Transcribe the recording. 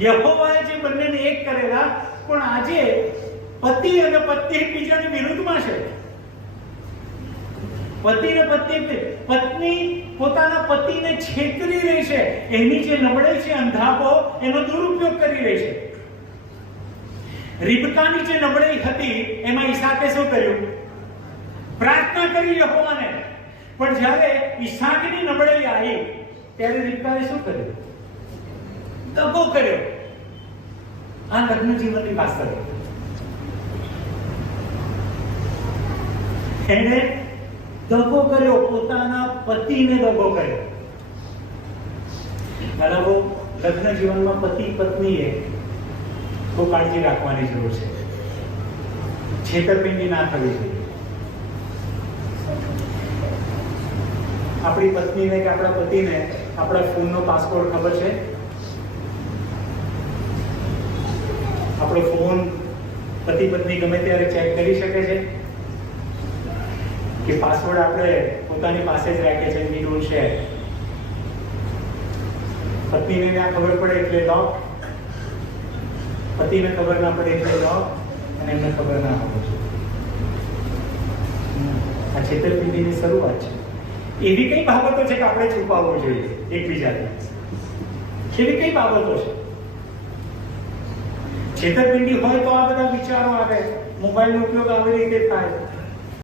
યહોવાએ જે બંનેને એક કરેલા, પણ આજે પતિ અને પત્ની એકબીજાની વિરુદ્ધમાં છે. પતિ ને પત્ની પોતાના પતિને છેતરી રહી છે. એની જે નબળાઈ છે, અંધાપો, એનો દુરુપયોગ કરી રહી છે. રિબકાની જે નબળાઈ હતી એમાં ઈસાકે શું કર્યું? પ્રાર્થના કરી યહોવાને. પણ જ્યારે ઈસાકની નબળાઈ આવી ત્યારે રિબકાએ શું કર્યું? દગો કર્યો. આ લગ્ન જીવનની પાછળ એને દગો કર્યો, પોતાના પતિને દગો કર્યો. બરાબર, લગ્ન જીવનમાં પતિ પત્નીએ બહુ કાળજી રાખવાની જરૂર છે. છેતરપિંડી ના થવી જોઈએ. આપણી પત્નીને કે આપણા પતિને આપણા ફોનનો પાસવર્ડ ખબર છે? આપણો ફોન પતિ પત્ની ગમે ત્યારે ચેક કરી શકે છે કે પાસવર્ડ આપણે પોતાની પાસે જ રાખીએ છીએ, વી ડોન્ટ શેર. પત્નીને ના ખબર પડે એટલે લોક, પતિને ખબર ના પડે એટલે લોક, અને એમને ખબર ના હોવું જોઈએ. આ છેતરપિંડીની શરૂઆત છે. એવી કઈ બાબતો છે કે આપણે છુપાવવું જોઈએ એકબીજાથી? એવી કઈ બાબતો છે? છેતરપિંડી હોય તો આ બધા વિચારો આવે. મોબાઈલનો ઉપયોગ આવી રીતે થાય.